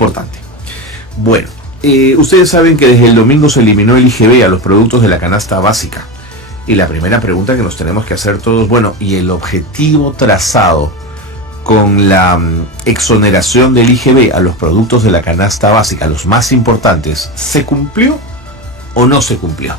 importante. Bueno, ustedes saben que desde el domingo se eliminó el IGB a los productos de la canasta básica. Y la primera pregunta que nos tenemos que hacer todos, bueno, ¿y el objetivo trazado con la exoneración del IGB a los productos de la canasta básica, los más importantes, se cumplió o no se cumplió?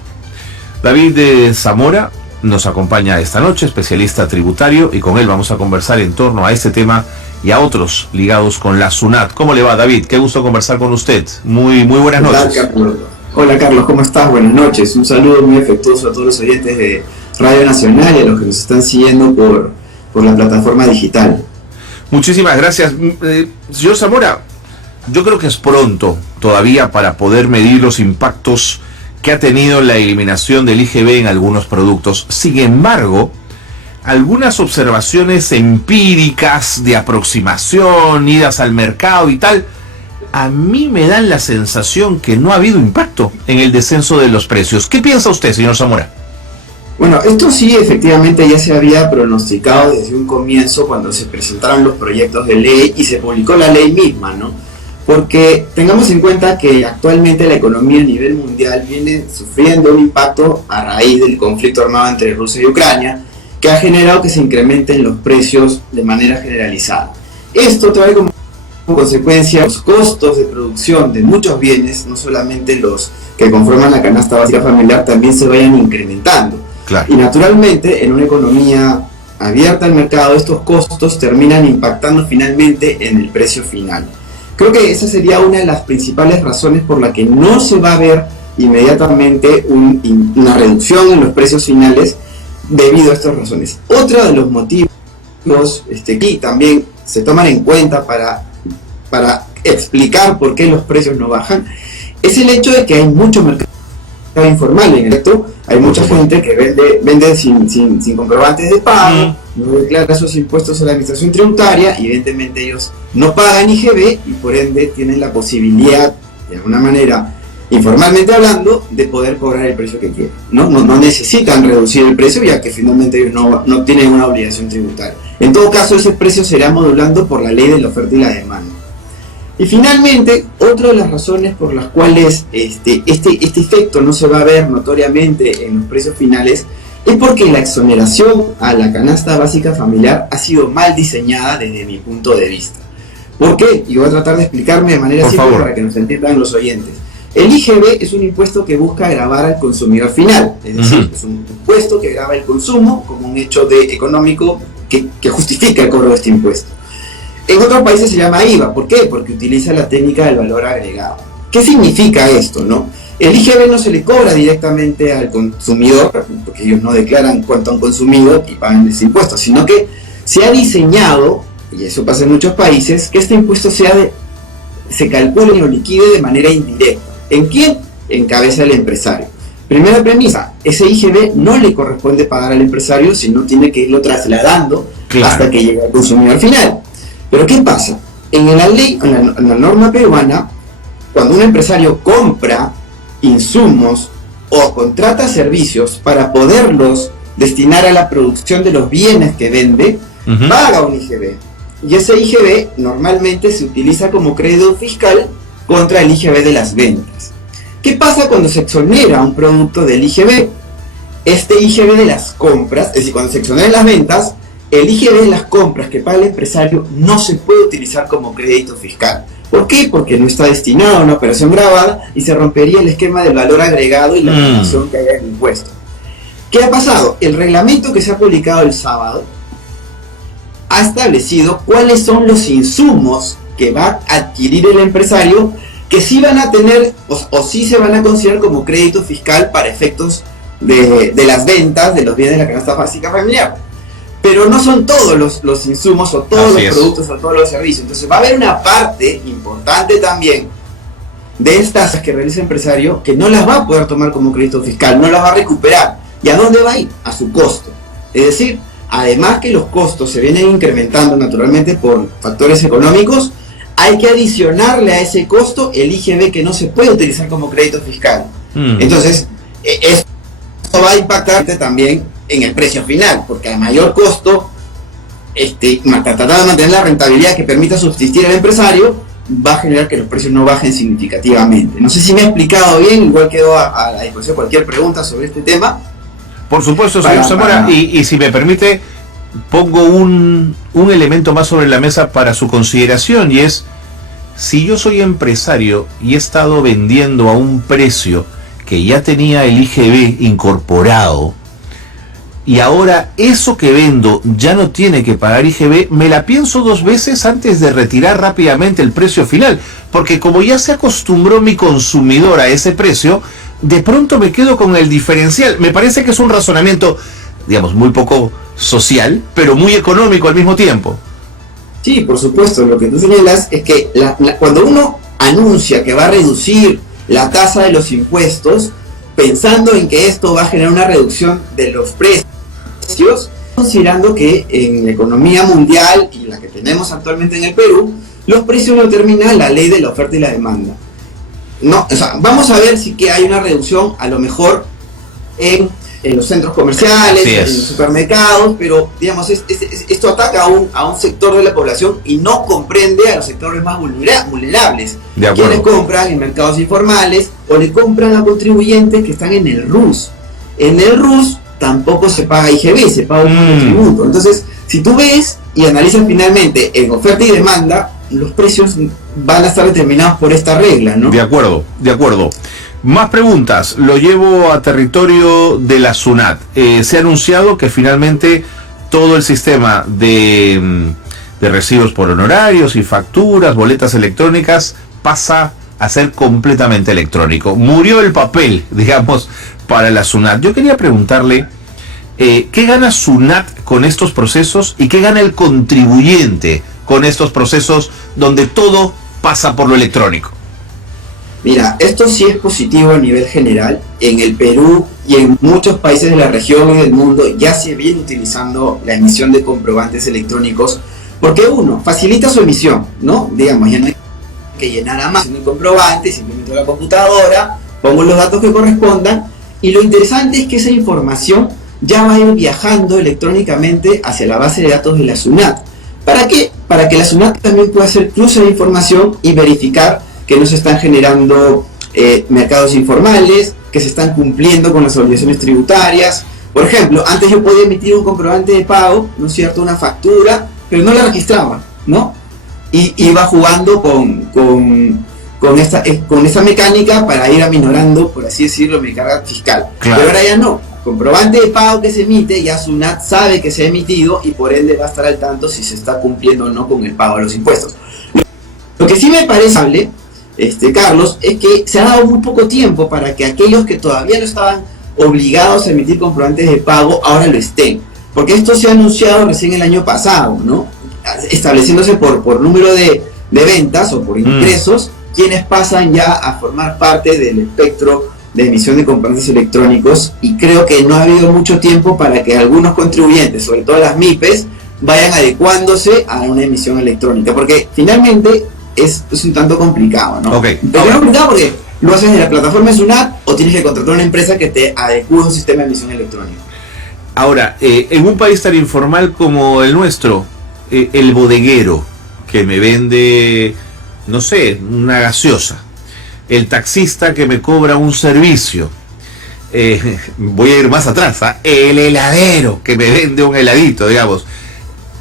David Zamora nos acompaña esta noche, especialista tributario, y con él vamos a conversar en torno a este tema y a otros ligados con la SUNAT. ¿Cómo le va, David? Qué gusto conversar con usted. Muy buenas noches. Hola, Carlos, ¿cómo estás? Buenas noches. Un saludo muy afectuoso a todos los oyentes de Radio Nacional y a los que nos están siguiendo por la plataforma digital. Muchísimas gracias. Señor Zamora, yo creo que es pronto todavía para poder medir los impactos que ha tenido la eliminación del IGB en algunos productos. Sin embargo, algunas observaciones empíricas de aproximación, idas al mercado y tal, a mí me dan la sensación que no ha habido impacto en el descenso de los precios. ¿Qué piensa usted, señor Zamora? Bueno, esto sí efectivamente ya se había pronosticado desde un comienzo cuando se presentaron los proyectos de ley y se publicó la ley misma, ¿no? Porque tengamos en cuenta que actualmente la economía a nivel mundial viene sufriendo un impacto a raíz del conflicto armado entre Rusia y Ucrania, que ha generado que se incrementen los precios de manera generalizada. Esto trae como consecuencia los costos de producción de muchos bienes, no solamente los que conforman la canasta básica familiar, también se vayan incrementando. Claro. Y naturalmente, en una economía abierta al mercado, estos costos terminan impactando finalmente en el precio final. Creo que esa sería una de las principales razones por la que no se va a ver inmediatamente una reducción en los precios finales debido a estas razones. Otro de los motivos que también se toman en cuenta para explicar por qué los precios no bajan es el hecho de que hay mucho mercado informal en esto. Hay mucha gente que vende sin comprobantes de pago, no declara sus impuestos a la administración tributaria, y evidentemente ellos no pagan IGB y por ende tienen la posibilidad, de alguna manera, informalmente hablando, de poder cobrar el precio que quieran. No necesitan reducir el precio, ya que finalmente ellos no tienen una obligación tributaria. En todo caso, ese precio será modulando por la ley de la oferta y la demanda. Y finalmente, otra de las razones por las cuales este efecto no se va a ver notoriamente en los precios finales es porque la exoneración a la canasta básica familiar ha sido mal diseñada desde mi punto de vista. ¿Por qué? Y voy a tratar de explicarme de manera simple para que nos entiendan los oyentes. El IGB es un impuesto que busca gravar al consumidor final, es decir, es un impuesto que grava el consumo como un hecho económico que justifica el cobro de este impuesto. En otros países se llama IVA. ¿Por qué? Porque utiliza la técnica del valor agregado. ¿Qué significa esto, no? El IGB no se le cobra directamente al consumidor, porque ellos no declaran cuánto han consumido y pagan ese impuesto, sino que se ha diseñado, y eso pasa en muchos países, que este impuesto se calcule y lo liquide de manera indirecta. ¿En quién? En cabeza del empresario. Primera premisa, ese IGB no le corresponde pagar al empresario, sino tiene que irlo trasladando hasta que llegue al consumidor final. Pero ¿qué pasa? En la ley, en la norma peruana, cuando un empresario compra insumos o contrata servicios para poderlos destinar a la producción de los bienes que vende, paga un IGB. Y ese IGB normalmente se utiliza como crédito fiscal contra el IGB de las ventas. ¿Qué pasa cuando se exonera un producto del IGB? Este IGB de las compras, es decir, cuando se exoneran las ventas, el IGB de las compras que paga el empresario no se puede utilizar como crédito fiscal. ¿Por qué? Porque no está destinado a una operación grabada y se rompería el esquema del valor agregado y la fijación que haya en el impuesto. ¿Qué ha pasado? El reglamento que se ha publicado el sábado ha establecido cuáles son los insumos que va a adquirir el empresario que sí van a tener o sí se van a considerar como crédito fiscal para efectos de las ventas de los bienes de la canasta básica familiar. Pero no son todos los insumos o todos los productos o todos los servicios. Entonces va a haber una parte importante también de estas que realiza el empresario que no las va a poder tomar como crédito fiscal, no las va a recuperar. ¿Y a dónde va a ir? A su costo. Es decir, además que los costos se vienen incrementando naturalmente por factores económicos, hay que adicionarle a ese costo el IGB que no se puede utilizar como crédito fiscal. Entonces, esto va a impactar también en el precio final, porque a mayor costo, tratar de mantener la rentabilidad que permita subsistir al empresario, va a generar que los precios no bajen significativamente. No sé si me he explicado bien, igual quedo a la disposición cualquier pregunta sobre este tema. Por supuesto, señor Zamora, y si me permite, pongo un elemento más sobre la mesa para su consideración, y es, si yo soy empresario y he estado vendiendo a un precio que ya tenía el IGB incorporado, y ahora eso que vendo ya no tiene que pagar IGB, me la pienso dos veces antes de retirar rápidamente el precio final, porque como ya se acostumbró mi consumidor a ese precio, de pronto me quedo con el diferencial. Me parece que es un razonamiento, digamos, muy poco social, pero muy económico al mismo tiempo. Sí, por supuesto, lo que tú señalas es que cuando uno anuncia que va a reducir la tasa de los impuestos, pensando en que esto va a generar una reducción de los precios, considerando que en la economía mundial y la que tenemos actualmente en el Perú, los precios lo determina la ley de la oferta y la demanda. No, o sea, vamos a ver si que hay una reducción a lo mejor en los centros comerciales, en los supermercados, pero digamos esto ataca a un sector de la población y no comprende a los sectores más vulnerables, quienes compran en mercados informales o le compran a contribuyentes que están en el RUS. En el RUS tampoco se paga IGB, se paga un tributo. Entonces, si tú ves y analizas finalmente en oferta y demanda, los precios van a estar determinados por esta regla, ¿no? De acuerdo, de acuerdo. Más preguntas, lo llevo a territorio de la SUNAT. Se ha anunciado que finalmente todo el sistema de recibos por honorarios y facturas, boletas electrónicas, pasa a ser completamente electrónico. Murió el papel, digamos, para la SUNAT. Yo quería preguntarle, ¿qué gana SUNAT con estos procesos y qué gana el contribuyente con estos procesos donde todo pasa por lo electrónico? Mira, esto sí es positivo a nivel general. En el Perú y en muchos países de la región y del mundo ya se viene utilizando la emisión de comprobantes electrónicos porque uno, facilita su emisión, ¿no? Digamos, ya no hay que llenar a más un comprobante, simplemente la computadora, pongo los datos que correspondan y lo interesante es que esa información ya va a ir viajando electrónicamente hacia la base de datos de la SUNAT. ¿Para qué? Para que la SUNAT también pueda hacer cruce de información y verificar que no se están generando mercados informales, que se están cumpliendo con las obligaciones tributarias. Por ejemplo, antes yo podía emitir un comprobante de pago, ¿no es cierto?, una factura, pero no la registraba, ¿no? Y iba jugando con esta mecánica para ir aminorando, por así decirlo, mi carga fiscal. Claro. Pero ahora ya no. Comprobante de pago que se emite, ya SUNAT sabe que se ha emitido y por ende va a estar al tanto si se está cumpliendo o no con el pago de los impuestos. Lo que sí me parece, Carlos, es que se ha dado muy poco tiempo para que aquellos que todavía no estaban obligados a emitir comprobantes de pago ahora lo estén, porque esto se ha anunciado recién el año pasado, ¿no? Estableciéndose por número de ventas o por ingresos, quienes pasan ya a formar parte del espectro de emisión de comprobantes electrónicos, y creo que no ha habido mucho tiempo para que algunos contribuyentes, sobre todo las MIPES, vayan adecuándose a una emisión electrónica, porque finalmente es un tanto complicado, ¿no? Okay. Pero es complicado porque lo haces en la plataforma de SUNAT o tienes que contratar una empresa que te adecue a un sistema de emisión electrónica. Ahora, en un país tan informal como el nuestro, el bodeguero que me vende, no sé, una gaseosa, el taxista que me cobra un servicio, voy a ir más atrás, el heladero que me vende un heladito, digamos.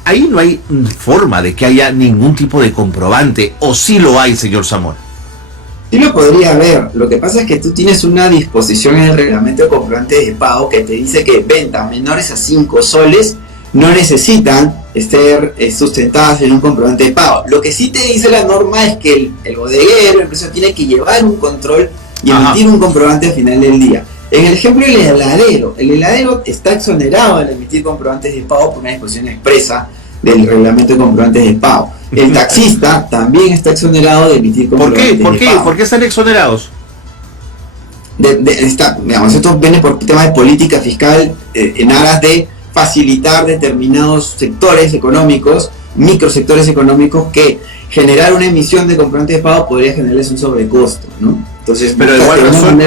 Ahí no hay forma de que haya ningún tipo de comprobante, o sí lo hay, señor Zamora. Sí lo podría haber. Lo que pasa es que tú tienes una disposición en el reglamento de comprobantes de pago que te dice que ventas menores a 5 soles no necesitan estar sustentadas en un comprobante de pago. Lo que sí te dice la norma es que el bodeguero, el empresario, tiene que llevar un control y emitir un comprobante al final del día. En el ejemplo del heladero, el heladero está exonerado al emitir comprobantes de pago por una disposición expresa del reglamento de comprobantes de pago. El taxista también está exonerado de emitir comprobantes de pago. ¿Por qué están exonerados? Digamos, esto viene por temas de política fiscal en aras de facilitar determinados sectores económicos, microsectores económicos, que generar una emisión de comprobantes de pago podría generarles un sobrecosto, ¿no? Entonces, pero de igual razón,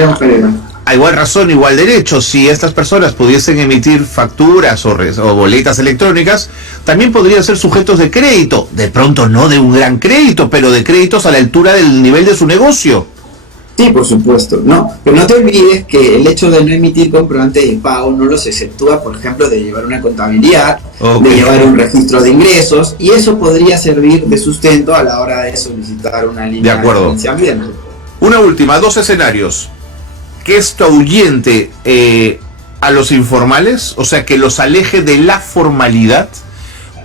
a igual razón, igual derecho, si estas personas pudiesen emitir facturas o boletas electrónicas, también podrían ser sujetos de crédito, de pronto no de un gran crédito, pero de créditos a la altura del nivel de su negocio. Sí, por supuesto, no, pero no te olvides que el hecho de no emitir comprobante de pago no los exceptúa, por ejemplo, de llevar una contabilidad, de llevar un registro de ingresos, y eso podría servir de sustento a la hora de solicitar una línea de financiamiento. Una última, 2 escenarios. Que esto ahuyente a los informales, o sea, que los aleje de la formalidad.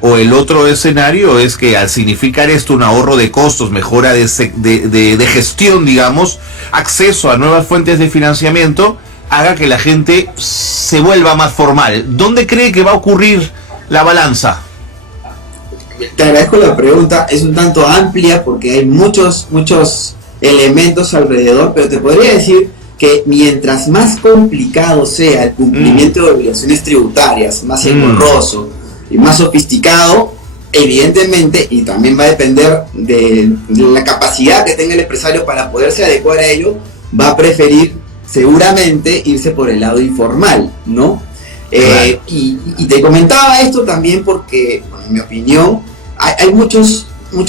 O el otro escenario es que al significar esto un ahorro de costos, mejora de gestión, digamos, acceso a nuevas fuentes de financiamiento, haga que la gente se vuelva más formal. ¿Dónde cree que va a ocurrir la balanza? Te agradezco la pregunta, es un tanto amplia porque hay muchos elementos alrededor, pero te podría decir que mientras más complicado sea el cumplimiento de obligaciones tributarias, más engorroso y más sofisticado, evidentemente, y también va a depender de la capacidad que tenga el empresario para poderse adecuar a ello, va a preferir seguramente irse por el lado informal, ¿no? Claro. Y te comentaba esto también porque, bueno, en mi opinión, hay muchos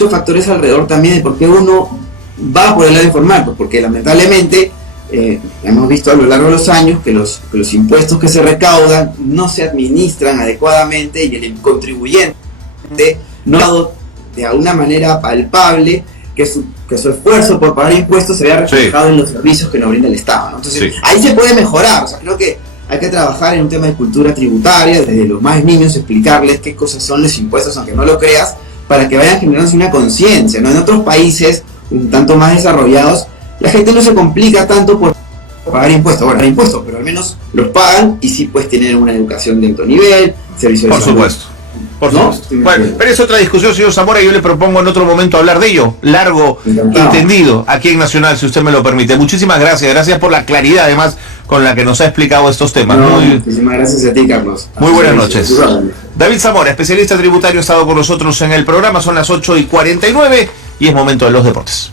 factores alrededor también de por qué uno va por el lado informal, pues porque lamentablemente hemos visto a lo largo de los años que los impuestos que se recaudan no se administran adecuadamente y el contribuyente no ha dado de alguna manera palpable que su esfuerzo por pagar impuestos se vea reflejado en los servicios que nos brinda el Estado, ¿no? Entonces ahí se puede mejorar, o sea, creo que hay que trabajar en un tema de cultura tributaria, desde los más niños explicarles qué cosas son los impuestos, aunque no lo creas, para que vayan generándose una conciencia, ¿no? En otros países un tanto más desarrollados, la gente no se complica tanto por pagar impuestos, bueno, impuestos, pero al menos los pagan y sí pues tienen una educación de alto nivel, servicios de salud. Por supuesto. Bueno, pero es otra discusión, señor Zamora, y yo le propongo en otro momento hablar de ello, largo y tendido, aquí en Nacional, si usted me lo permite. Muchísimas gracias por la claridad además con la que nos ha explicado estos temas. Muchísimas gracias a ti, Carlos. Muy buenas noches. David Zamora, especialista tributario, ha estado con nosotros en el programa, son las 8:49 y es momento de los deportes.